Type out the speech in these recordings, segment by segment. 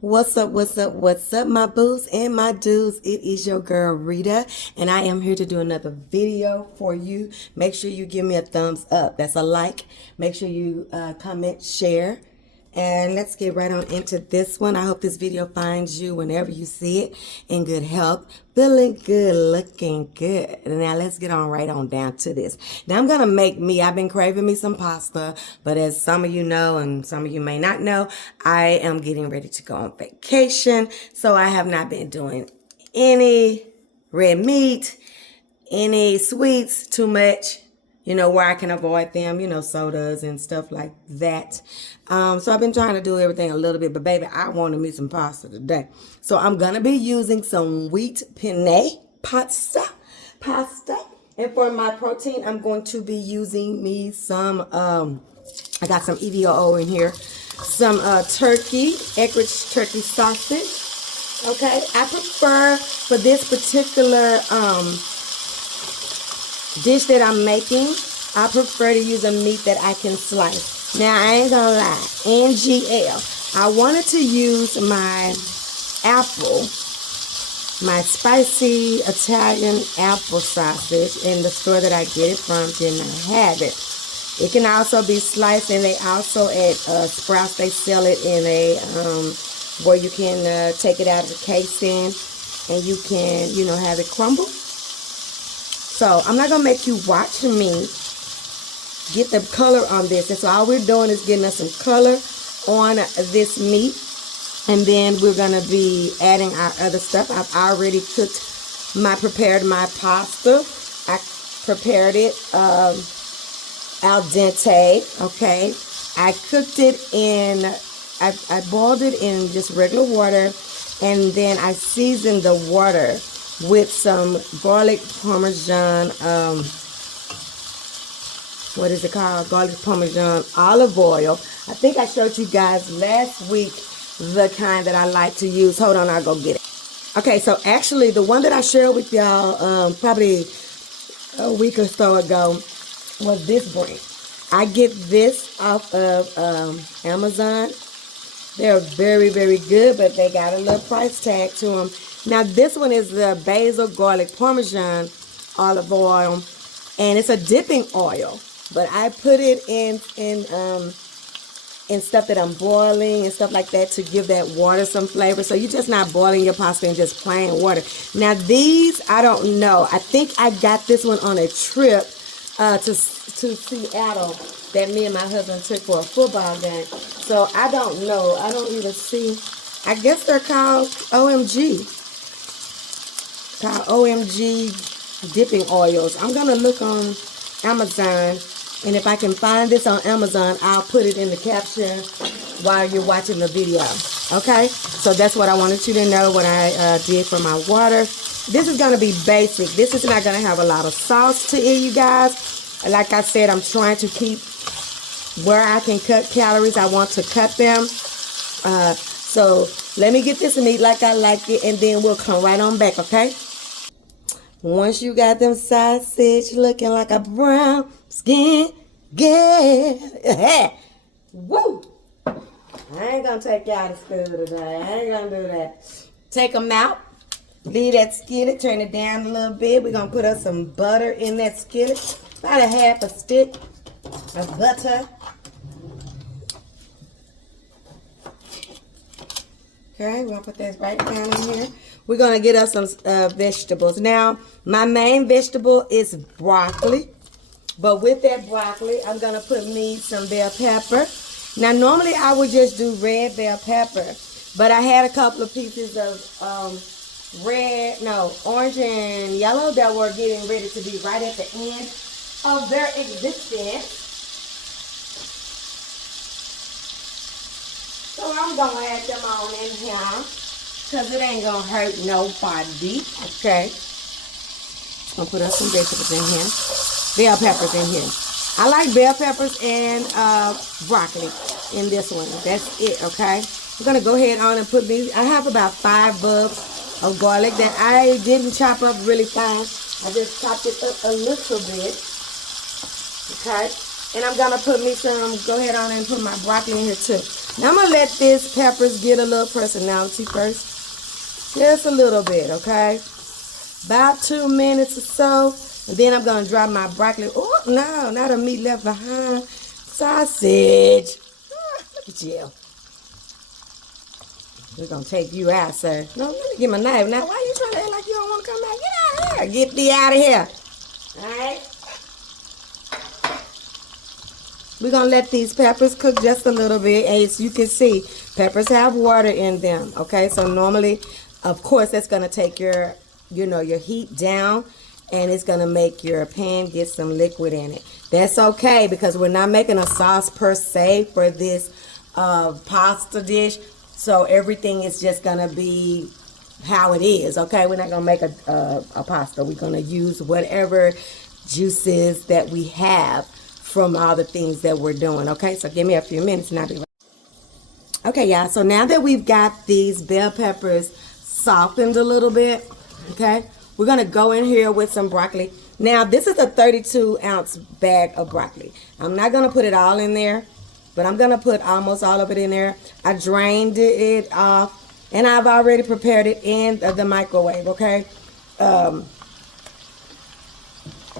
What's up, my boos and my dudes? It is your girl Rita, and I am here to do another video for you. Make sure you give me a thumbs up. That's a like. Make sure you comment, share, and let's get right on into this one. I hope this video finds you whenever you see it in good health, feeling good, looking good. Now let's get on right on down to this. Now I'm gonna make me. I've been craving me some pasta, but as some of you know and some of you may not know, I am getting ready to go on vacation, so I have not been doing any red meat, any sweets too much, where I can avoid them, sodas and stuff like that. So I've been trying to do everything a little bit, but baby, I wanted me some pasta today. So I'm going to be using some wheat penne pasta. And for my protein, I'm going to be using me some, I got some EVO in here, some turkey, Eckrich turkey sausage. Okay, I prefer for this particular dish that I'm making, I prefer to use a meat that I can slice. Now, I ain't gonna lie, NGL, I wanted to use my apple, my spicy Italian apple sausage in the store that I get it from, did not have it. It can also be sliced, and they also at Sprouts, they sell it in a, where you can take it out of the casing, and you can, have it crumble. So I'm not going to make you watch me get the color on this. And so all we're doing is getting us some color on this meat. And then we're going to be adding our other stuff. I've already prepared my pasta. I prepared it al dente, okay. I cooked it I boiled it in just regular water. And then I seasoned the water with some garlic parmesan, what is it called? Garlic parmesan olive oil. I think I showed you guys last week the kind that I like to use. Hold on, I'll go get it. Okay, so actually the one that I shared with y'all probably a week or so ago was this brand. I get this off of Amazon. They're very, very good, but they got a little price tag to them. Now, this one is the basil garlic parmesan olive oil, and it's a dipping oil. But I put it in stuff that I'm boiling and stuff like that to give that water some flavor. So you're just not boiling your pasta in just plain water. Now, these, I don't know. I think I got this one on a trip to Seattle that me and my husband took for a football game. So I don't know. I don't even see. I guess they're called OMG. Dipping oils. I'm going to look on Amazon, and if I can find this on Amazon, I'll put it in the caption while you're watching the video. Okay? So that's what I wanted you to know what I did for my water. This is going to be basic. This is not going to have a lot of sauce to it, you guys. Like I said, I'm trying to keep where I can cut calories. I want to cut them. So let me get this meat like I like it, and then we'll come right on back, okay? Once you got them sausage looking like a brown skin, yeah. Woo! I ain't gonna take y'all to school today. I ain't gonna do that. Take them out. Leave that skillet. Turn it down a little bit. We're gonna put us some butter in that skillet. About a half a stick of butter. Okay, we're gonna put that right down in here. We're gonna get us some vegetables. Now, my main vegetable is broccoli. But with that broccoli, I'm gonna put me some bell pepper. Now, normally I would just do red bell pepper, but I had a couple of pieces of orange and yellow that were getting ready to be right at the end of their existence. So I'm going to add them on in here because it ain't going to hurt nobody. Okay. I'm going to put us some vegetables in here. Bell peppers in here. I like bell peppers and broccoli in this one. That's it, okay? I'm going to go ahead on and put these. I have about 5 bulbs of garlic that I didn't chop up really fine. I just chopped it up a little bit. Okay? And I'm going to put me some, go ahead on and put my broccoli in here too. Now I'm gonna let these peppers get a little personality first. Just a little bit, okay? About 2 minutes or so. And then I'm gonna drop my broccoli. Oh, no, not a meat left behind. Sausage. Look at you. We're gonna take you out, sir. No, let me get my knife. Now, why are you trying to act like you don't want to come out? Get out of here. Get thee out of here. Alright? We're gonna let these peppers cook just a little bit. As you can see, peppers have water in them. Okay, so normally, of course, that's gonna take your, your heat down, and it's gonna make your pan get some liquid in it. That's okay because we're not making a sauce per se for this pasta dish. So everything is just gonna be how it is. Okay, we're not gonna make a pasta. We're gonna use whatever juices that we have from all the things that we're doing. Okay, so give me a few minutes and I'll be right. Okay, y'all, so now that we've got these bell peppers softened a little bit, okay, we're gonna go in here with some broccoli. Now this is a 32-ounce bag of broccoli. I'm not gonna put it all in there, but I'm gonna put almost all of it in there. I drained it off and I've already prepared it in the microwave. Okay, y'all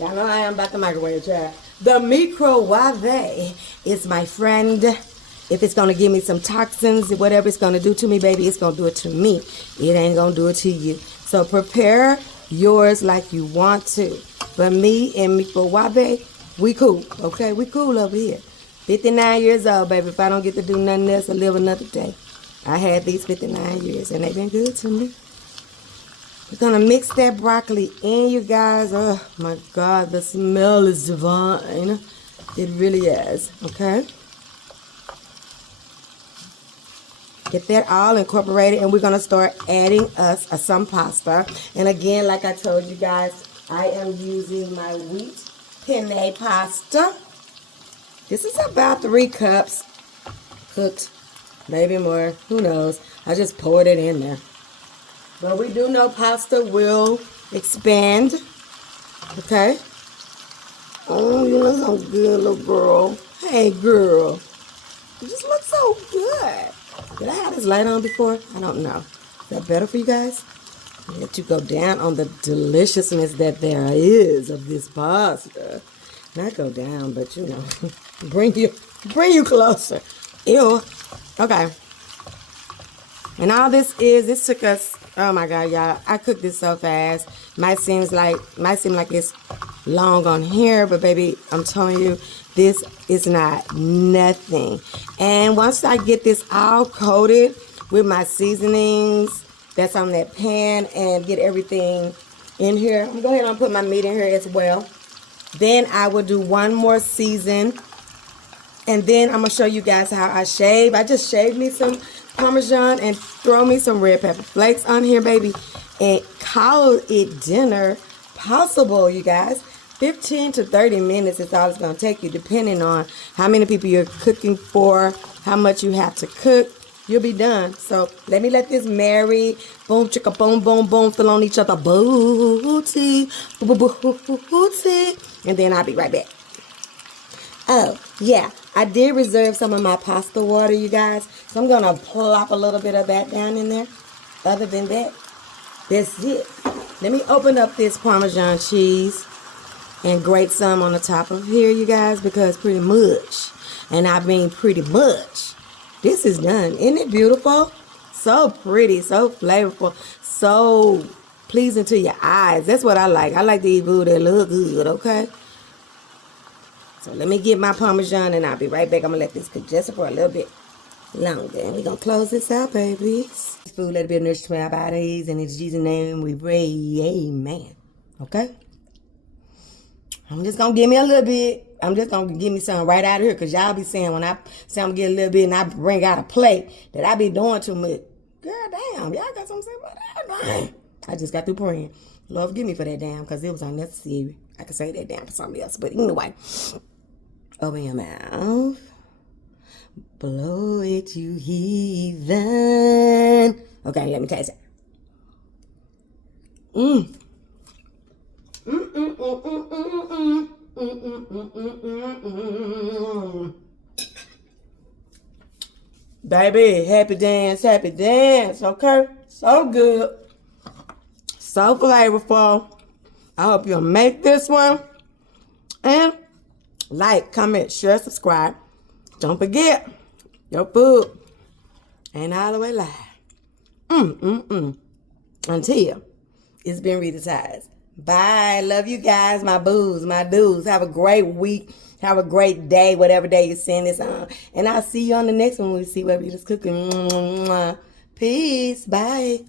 know I am about the microwave, child. The microwave is my friend. If it's gonna give me some toxins, whatever it's gonna do to me, baby, it's gonna do it to me. It ain't gonna do it to you. So prepare yours like you want to. But me and microwave, we cool, okay? We cool over here. 59 years old, baby. If I don't get to do nothing else, I live another day. I had these 59 years and they've been good to me. We're gonna mix that broccoli in, you guys. Oh my God, the smell is divine. It really is, okay? Get that all incorporated and we're gonna start adding us some pasta. And again, like I told you guys, I am using my wheat penne pasta. This is about 3 cups cooked, maybe more, who knows. I just poured it in there. But we do know pasta will expand, okay? Oh, you look so good, little girl. Hey, girl. You just look so good. Did I have this light on before? I don't know. Is that better for you guys? I'll let you go down on the deliciousness that there is of this pasta. Not go down, but you know, bring you closer. Ew. Okay. And all this took us, oh my God, y'all, I cooked this so fast. Might seem like it's long on here, but baby, I'm telling you, this is not nothing. And once I get this all coated with my seasonings that's on that pan and get everything in here, I'm gonna go ahead and put my meat in here as well. Then I will do one more season. And then I'm going to show you guys how I shave. I just shaved me some Parmesan and throw me some red pepper flakes on here, baby. And call it dinner possible, you guys. 15 to 30 minutes is all it's going to take you, depending on how many people you're cooking for, how much you have to cook. You'll be done. So let me let this marry. Boom, chicka, boom, boom, boom. Fill on each other. Booty. Booty. And then I'll be right back. Oh, yeah. I did reserve some of my pasta water, you guys. So I'm going to plop a little bit of that down in there. Other than that, that's it. Let me open up this Parmesan cheese and grate some on the top of here, you guys, because pretty much, and I mean pretty much, this is done. Isn't it beautiful? So pretty, so flavorful, so pleasing to your eyes. That's what I like. I like to eat food that look good, okay? So let me get my Parmesan and I'll be right back. I'm going to let this cook just for a little bit longer. And we're going to close this out, babies. This food, let it be a nourishment to our bodies. And in Jesus' name we pray, amen. Okay? I'm just going to give me a little bit. I'm just going to give me something right out of here. Because y'all be saying when I say I'm going to get a little bit and I bring out a plate that I be doing too much. Girl, damn. Y'all got something to say about that? Damn. I just got through praying. Lord, forgive me for that damn. Because it was unnecessary. I could say that damn for somebody else. But anyway. Open your mouth. Blow it, you heathen. Okay, let me taste it. Baby, happy dance, okay? So good. So flavorful. I hope you'll make this one. And like, comment, share, subscribe. Don't forget, your food ain't all the way live. Until it's been redesigned. Bye. Love you guys, my boos, my dudes. Have a great week. Have a great day, whatever day you're seeing this on. And I'll see you on the next one when we see what we just cooking. Peace. Bye.